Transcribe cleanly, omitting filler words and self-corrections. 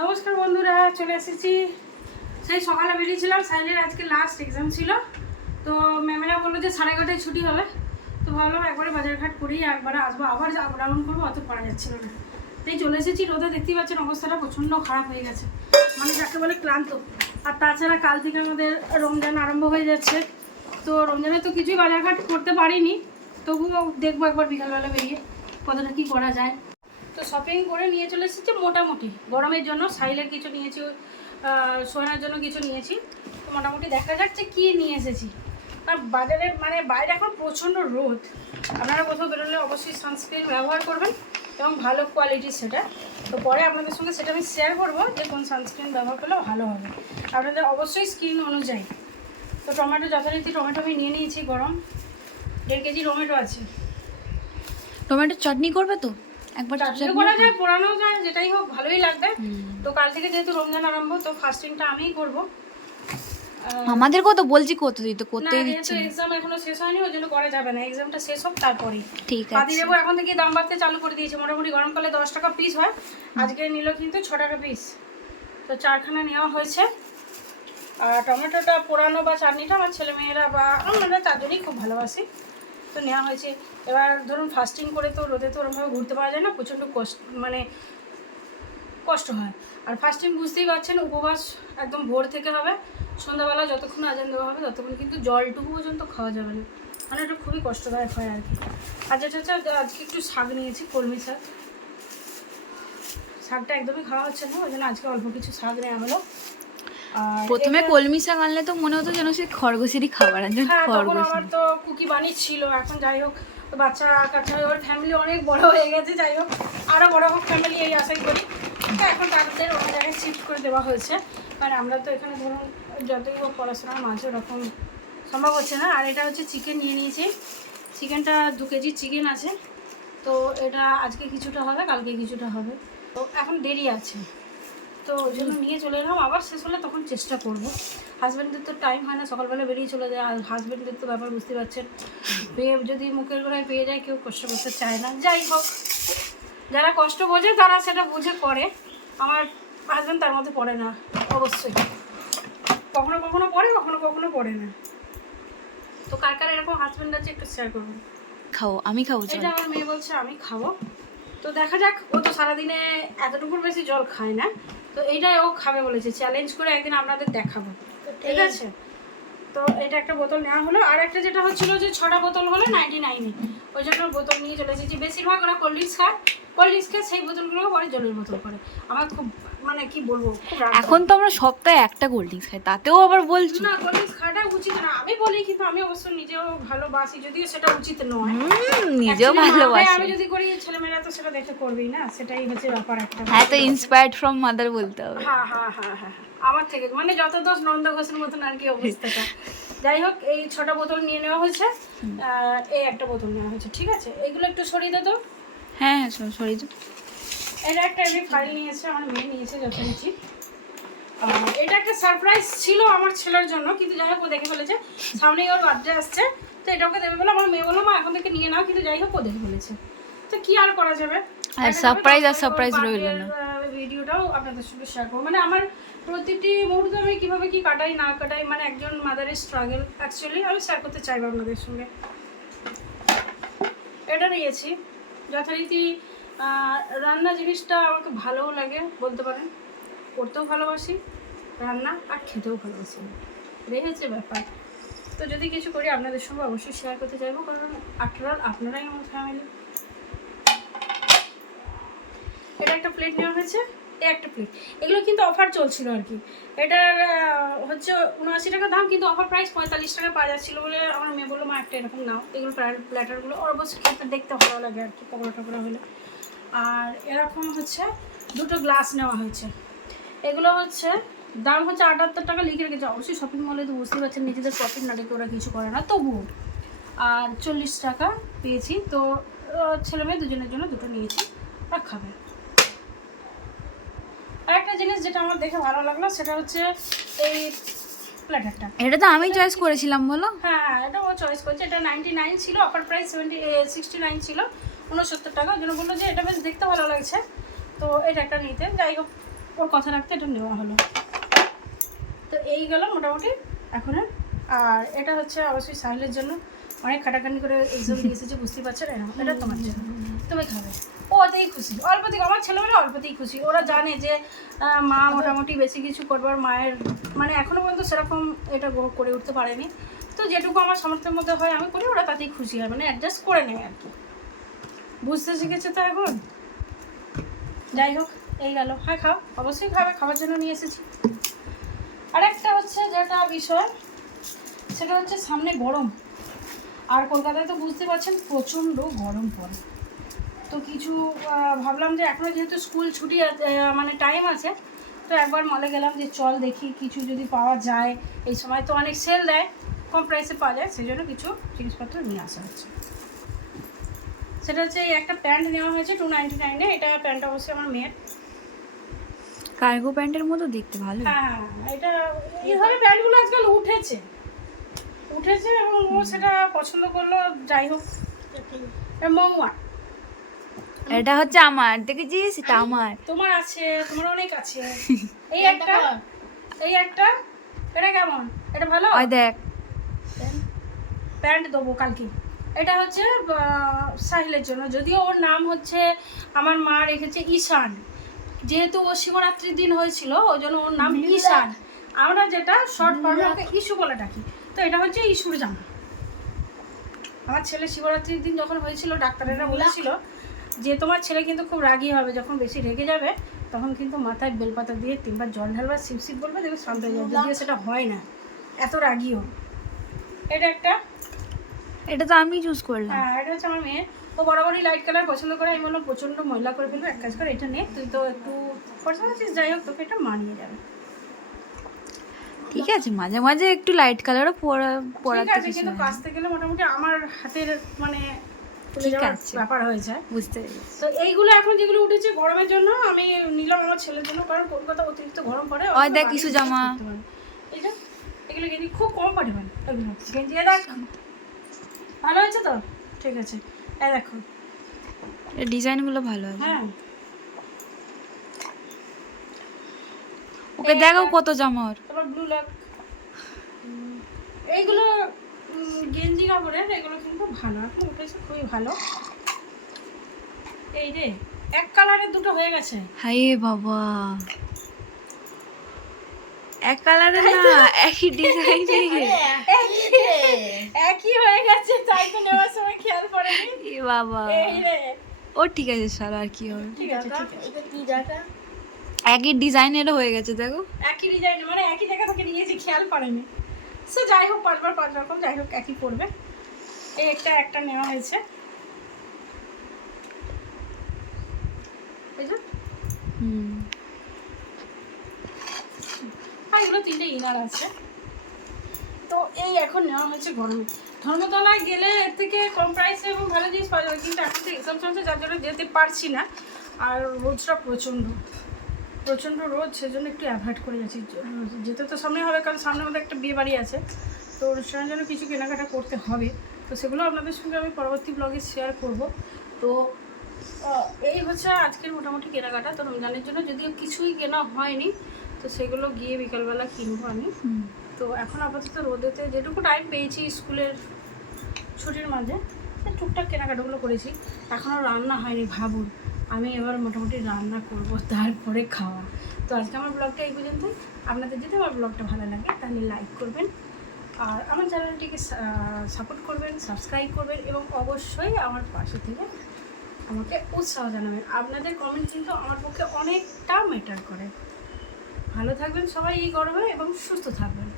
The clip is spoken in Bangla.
নমস্কার বন্ধুরা, চলে এসেছি। সেই সকালে বেরিয়েছিলাম, সাইলের আজকে লাস্ট এক্সাম ছিল। তো ম্যামেরা বললো যে 11:30টায় ছুটি হবে। তো ভাবলাম একবারে বাজারঘাট করেই একবারে আসবো, আবার আপ ডাউন করবো, অত পারা যাচ্ছিল না। তাই চলে এসেছি। রোদে দেখতেই পাচ্ছেন অবস্থাটা প্রচণ্ড খারাপ হয়ে গেছে, মানে যাকে বলে ক্লান্ত। আর তাছাড়া কাল থেকে আমাদের রমজান আরম্ভ হয়ে যাচ্ছে। তো রমজানে তো কিছুই বাজারঘাট করতে পারিনি, তবুও দেখবো একবার বিকালবেলা বেরিয়ে কতটা কী করা যায়। তো শপিং করে নিয়ে চলে এসেছি মোটামুটি। গরমের জন্য সাইলের কিছু নিয়েছি, সোনার জন্য কিছু নিয়েছি। তো মোটামুটি দেখা যাচ্ছে কী নিয়ে এসেছি। আর বাজারে মানে বাইরে এখন প্রচণ্ড রোদ। আপনারা কোথাও বেরোলে অবশ্যই সানস্ক্রিন ব্যবহার করবেন এবং ভালো কোয়ালিটির সেটা। তো পরে আপনাদের সঙ্গে সেটা আমি শেয়ার করবো যে কোন সানস্ক্রিন ব্যবহার করলে ভালো হবে আপনাদের অবশ্যই স্কিন অনুযায়ী। তো টমেটো যথারীতি টমেটো আমি নিয়ে নিয়েছি গরম। 1.5 কেজি টমেটো আছে। টমেটোর চাটনি করবে তো? একবার চাটনি করা যায়, পোড়ানো যায়, যেটাই হোক ভালোই লাগবে। তো কাল থেকে যেহেতু রমজান আরম্ভ, তো ফাস্টিংটা আমিই করব। আমাদের কত বলছি কত দিতে করতেই দিচ্ছে না, এক্সাম এখনো শেষ হয়নি, ওই জন্য করা যাবে না। এক্সামটা শেষ হোক তারপরে ঠিক আছে। পাতি দেবো এখন থেকে দাম বাড়তে চালু করে দিয়েছে। মোটামুটি গরমকালে 10 টাকা পিস হয়, আজকে নিল কিন্তু 6 টাকা পিস। তো 4খানা নেওয়া হয়েছে। আর টমেটোটা পোড়ানো বা চাটনিটা আমার ছেলেমেয়েরা বা আমরা 4জনই খুব ভালোবাসি, তো নেওয়া হয়েছে। এবার ধরুন ফাস্টিং করে তো রোদে তো ওরকমভাবে ঘুরতে পারা যায় না, প্রচণ্ড কষ্ট হয়। আর ফাস্টিং বুঝতেই পারছেন, উপবাস একদম ভোর থেকে হবে, সন্ধ্যাবেলা যতক্ষণ আজান দেওয়া হবে ততক্ষণ কিন্তু জলটুকু পর্যন্ত খাওয়া যাবে না। মানে এটা খুবই কষ্টদায়ক হয় আর কি। আর যেটা হচ্ছে আজকে একটু শাক নিয়েছি, কলমি শাক। শাকটা একদমই খাওয়া হচ্ছে না, ওই জন্য আজকে অল্প কিছু শাক নেওয়া হলো। প্রথমে কলমি শাক আনলে তো মনে হতো যেন সে খরগোশেরই খাবার আনছেন। তখন আমার তো কুকি বানিয়েছিল। এখন যাই হোক, বাচ্চা কাচ্চা ওর ফ্যামিলি অনেক বড় হয়ে গেছে। যাই হোক, আরও বড় হোক ফ্যামিলি, এই আশাই করি। তো এখন তাদের অন্য জায়গায় শিফট করে দেওয়া হয়েছে, কারণ আমরা তো এখানে ধরুন যতই হোক পড়াশোনার মাঝে ওরকম সম্ভব হচ্ছে না। আর এটা হচ্ছে চিকেন নিয়ে নিয়েছি। চিকেনটা 2 কেজি চিকেন আছে। তো এটা আজকে কিছুটা হবে, কালকে কিছুটা হবে। তো এখন দেরি আছে, তো ওই জন্য নিয়ে চলে এলাম। আবার শেষ হলে তখন চেষ্টা করব। হাজব্যান্ডদের তো টাইম হয় না, সকালবেলা বেরিয়ে চলে যায়। আর হাজব্যান্ডদের তো ব্যাপার বুঝতে পারছেন, পেয়ে যদি মুখের গোড়ায় পেয়ে যায়, কেউ কষ্ট করতে চায় না। যাই হোক, যারা কষ্ট বোঝে তারা সেটা বুঝে করে। আমার হাজব্যান্ড তার মধ্যে পড়ে না, অবশ্যই কখনো কখনো পড়ে, কখনো কখনো পড়ে না। তো কার কার এরকম হাজব্যান্ড আছে একটু শেয়ার করবেন। খাও, আমি খাবো। এটা আমার মেয়ে বলছে আমি খাবো। তো দেখা যাক, ও তো সারাদিনে এতটুকুর বেশি জল খায় না। তো এইটাই ও খাবে বলেছে, চ্যালেঞ্জ করে একদিন আপনাদের দেখাবো, ঠিক আছে? তো এটা একটা বোতল নেওয়া হলো। আর একটা যেটা হচ্ছিল যে 6টা বোতল হলো 99-এ, ওই জন্য বোতল নিয়ে চলে এসেছি। বেশিরভাগ ওরা কোল্ড ড্রিঙ্কস খায়, কোল্ড ড্রিঙ্কস খেয়ে সেই বোতলগুলো পরে জলের বোতল করে। আমার খুব মানে কি বলবো, খুব রাগ। এখন তো আমরা সপ্তাহে একটা কোল্ড ড্রিঙ্কস খাই, তাতেও আবার বলছো না, কোল্ড ড্রিঙ্কস খাওয়াটা উচিত না আমি বলি, কিন্তু আমি অবশ্য নিজেও ভালোবাসি, যদিও সেটা উচিত নয়। নিজেও ভালোবাসি। আমি যদি করি, ছেলেমেয়েরা তো সেটা দেখে করবেই না, সেটাই হচ্ছে ব্যাপার একটা। হ্যাঁ, তো ইন্সপায়ার্ড ফ্রম মাদার বলতে হবে। হ্যাঁ হ্যাঁ হ্যাঁ হ্যাঁ, আমার থেকে মানে যত দোষ নন্দ ঘোষের মতন আর কি অবস্থাটা। যাই হোক, এই 6টা বোতল নিয়ে নেওয়া হয়েছে, এই একটা বোতল নেওয়া হয়েছে, ঠিক আছে? এইগুলো একটু সরিয়ে দে তো। হ্যাঁ হ্যাঁ, সরি। এটা একটা এমনি ফাইল নিয়েছে, আমার মেয়ে নিয়েছে যথারীতি। এটা একটা সারপ্রাইজ ছিল আমার ছেলের জন্য, কিন্তু যাই হোক ও দেখে ফেলেছে। সামনেই ওর বার্থডে আসছে, তো এটা ওকে দেবে বলে আমার মেয়ে বললো মা এখন থেকে নিয়ে নাও, কিন্তু যাই হোক ও দেখে ফেলেছে। তো কি আর করা যাবে, আর সারপ্রাইজ রইল না। ভিডিওটাও আপনাদের সঙ্গে শেয়ার করবো। মানে আমার প্রতিটি মুহূর্তে আমি কীভাবে কি কাটাই না কাটাই, মানে একজন মাদারের স্ট্রাগল অ্যাকচুয়ালি আমি শেয়ার করতে চাইবো আপনাদের সঙ্গে। এটা নিয়েছি যথারীতি। রান্না জিনিসটা আমাকে ভালোও লাগে বলতে পারেন, করতেও ভালোবাসি রান্না, আর খেতেও ভালোবাসি, এটাই হচ্ছে ব্যাপার। তো যদি কিছু করি আপনাদের সঙ্গে অবশ্যই শেয়ার করতে চাইবো, কারণ আফটার অল আপনারাই আমার ফ্যামিলি। এটা একটা প্লেট নেওয়া হয়েছে, এই একটা প্লেট। এগুলো কিন্তু অফার চলছিল আর কি। এটার হচ্ছে 79 টাকা দাম, কিন্তু অফার প্রাইস 45 টাকা পাওয়া যাচ্ছিলো বলে আমার মেয়ে বললো মা একটা এরকম নাও। এগুলো প্ল্যাটারগুলো ওর অবশ্যই খেতে দেখতে ভালো লাগে আর কি, পকোড়া টকোড়া হলে। আর এরকম হচ্ছে 2টো গ্লাস নেওয়া হয়েছে। এগুলো হচ্ছে দাম হচ্ছে 78 টাকা লিখে রেখেছে। অবশ্যই শপিং মলে তো বুঝতেই পারছেন নিজেদের প্রফিট না রেখে ওরা কিছু করে না, তবুও। আর 40 টাকা পেয়েছি। তো ছেলে মেয়ে দুজনের জন্য 2টো নিয়েছি, আর খাবে। আর একটা জিনিস যেটা আমার দেখে ভালো লাগলো সেটা হচ্ছে এই প্ল্যাটারটা। এটা তো আমি চয়েস করেছিলাম বলো। হ্যাঁ, এটা ও চয়েস করেছে। এটা 99 ছিল, অফার প্রাইস 69 ছিল, 69 টাকা। ওই জন্য বললো যে এটা বেশ দেখতে ভালো লাগছে, তো এটা একটা নিতে। যাই হোক, ওর কথা রাখতে এটা নেওয়া হলো। তো এই গেল মোটামুটি এখন। আর এটা হচ্ছে অবশ্যই সাহিলের জন্য, অনেক খাটাখানি করে এক্সাম দিয়ে এসেছে, বুঝতেই পারছো না, এটা তোমার জন্য, তুমি খাবে। ও ওতেই খুশি, অল্পতেই, আমার ছেলেমেয়েরা অল্পতেই খুশি। ওরা জানে যে মা মোটামুটি বেশি কিছু করবার, মায়ের মানে এখনও পর্যন্ত সেরকম এটা করে উঠতে পারেনি। তো যেটুকু আমার সামর্থ্যের মধ্যে হয় আমি করি, ওরা তাতেই খুশি হয়, মানে অ্যাডজাস্ট করে নেয় আর কি, বুঝতে শিখেছে তো এখন। যাই হোক, এই গেল। হ্যাঁ খাও, অবশ্যই খাবে, খাবার জন্য নিয়ে এসেছি। আরেকটা হচ্ছে যেটা বিষয়, সেটা হচ্ছে সামনে গরম, আর কলকাতায় তো বুঝতে পারছেন প্রচণ্ড গরম পড়ে। তো কিছু ভাবলাম যে এখনও যেহেতু স্কুল ছুটি মানে টাইম আছে, তো একবার মলে গেলাম যে চল দেখি কিছু যদি পাওয়া যায়। এই সময় তো অনেক সেল দেয়, কম প্রাইসে পাওয়া যায়, সেই জন্য কিছু জিনিসপত্র নিয়ে আসা হচ্ছে। সেটা হচ্ছে এই একটা প্যান্ট নেওয়া হয়েছে 299-এ। এটা প্যান্ট অবশ্যই আমার মেয়ের। কার্গো প্যান্টের মতো দেখতে ভালো। হ্যাঁ, এটা এইভাবে প্যান্টগুলো আজকাল উঠেছে এবং ও সেটা পছন্দ করলো। যাই হোক, মৌয়া এটা হচ্ছে আমার, দেখেছিস, এটা আমার। তোমার আছে, তোমার অনেক আছে। এই একটা, এটা কেমন, এটা ভালো। ওই দেখ, প্যান্ট দেবো কালকে। এটা হচ্ছে সাহিলের জন্য, যদিও ওর নাম হচ্ছে আমার মা রেখেছে ঈশান, যেহেতু ও শিবরাত্রির দিন হয়েছিল ওই জন্য ওর নাম ঈশান। আমরা যেটা শর্ট ফর্মে ওকে ইস্যু বলে ডাকি। তো এটা হচ্ছে ইস্যুর জামা। আমার ছেলে শিবরাত্রির দিন যখন হয়েছিল, ডাক্তারেরা বলেছিল যে তোমার ছেলে কিন্তু খুব রাগী হবে, যখন বেশি রেগে যাবে তখন কিন্তু মাথায় বেলপাতা দিয়ে 3বার জল ঢালবার, শিবশিব বলবে, দেখবে শান্ত হয়ে যাবে। যদিও সেটা হয় না, এত রাগীও। এটা একটা, এটা তো আমি চুজ করলাম। হ্যাঁ এটা হচ্ছে আমার মেয়ে। ও বরাবরই লাইট কালার পছন্দ করে। আমি বললাম প্রচণ্ড ময়লা করে ফেলবো, এক কাজ করে এটা নে, তুই তো একটু পছন্দ আছিস, যাই হোক তোকে এটা মানিয়ে যাবে। ঠিক আছে, মাঝে মাঝে একটু লাইট কালারও ঠিক পরাতে আছে, কিন্তু কাচতে গেলে মোটামুটি আমার হাতের মানে তুলে ঠিক যাওয়ার আছে। ব্যাপার হয়ে যায়। বুঝতে পেরেছি। তো এইগুলো এখন যেগুলো উঠেছে গরমের জন্য আমি নিলাম আমার ছেলের জন্য, কারণ কলকাতা অতিরিক্ত গরম পড়ে। ওই দেখ কিছু জামা, এই যে এগুলো গেঞ্জি খুব কমফর্টেবল, এগুলো গেঞ্জি দেখ ভালো হয়েছে তো, ঠিক আছে। এই দেখো এর ডিজাইনগুলো ভালো আছে। হ্যাঁ, ওকে দেখো কত জামা ওর। তারপর ব্লু লাক, এইগুলো গেঞ্জি কাপড়ের, এগুলো কিন্তু ভালো, এখন উঠেছে খুবই ভালো। এই রে, এক কালারের দুটো হয়ে গেছে। হাই বাবা, এক কালারের না, একই ডিজাইনের। একই হয়ে গেছে, তাই তো নেওয়ার সময় খেয়াল পড়েনি। এ বাবা, এই রে, ও ঠিক আছে, সারা আর কি হবে। ঠিক আছে, ঠিক আছে। এটা কি জায়গা? একই ডিজাইনেরও হয়ে গেছে, দেখো। একই ডিজাইন, মানে একই জায়গা থেকে নিয়েছি, খেয়াল পড়েনি। সো যাই হোক, 5বার 5 রকম, যাই হোক একই পড়বে। এই একটা নেওয়া হয়েছে, এই যে। আর এগুলো 3টে ইনার আছে। তো এই এখন নেওয়া হয়েছে গরমে। ধর্মতলায় গেলে এর থেকে কম প্রাইসে এবং ভালো জিনিস পাওয়া যাবে, কিন্তু এখন তো এক্সাম চলছে, যার জন্য যেতে পারছি না। আর রোদটা প্রচণ্ড রোদ, সেজন্য একটু অ্যাভয়েড করে যাচ্ছি। যেতে তো সামনে হবে, কারণ সামনে আমাদের একটা বিয়ে বাড়ি আছে, তো অনুষ্ঠানের জন্য কিছু কেনাকাটা করতে হবে। তো সেগুলো আপনাদের সঙ্গে আমি পরবর্তী ব্লগে শেয়ার করব। তো এই হচ্ছে আজকের মোটামুটি কেনাকাটা। তো রমজানের জন্য যদিও কিছুই কেনা হয়নি, তো সেগুলো গিয়ে বিকালবেলা কিনবো আমি। তো এখন আপাতত রোদেতে যেটুকু টাইম পেয়েছি স্কুলের ছুটির মাঝে, টুকটাক কেনাকাটাগুলো করেছি। এখনও রান্না হয়নি, ভাবুন। আমি এবার মোটামুটি রান্না করব, তারপরে খাওয়া। তো আজকে আমার ব্লগটা এই পর্যন্তই। আপনাদের যদি আমার ব্লগটা ভালো লাগে তাহলে লাইক করবেন, আর আমার চ্যানেলটিকে সাপোর্ট করবেন, সাবস্ক্রাইব করবেন, এবং অবশ্যই আমার পাশে থেকে আমাকে উৎসাহ জানাবেন। আপনাদের কমেন্ট কিন্তু আমার পক্ষে অনেকটা ম্যাটার করে। ভালো থাকবেন সবাই এই গরমে, এবং সুস্থ থাকবেন।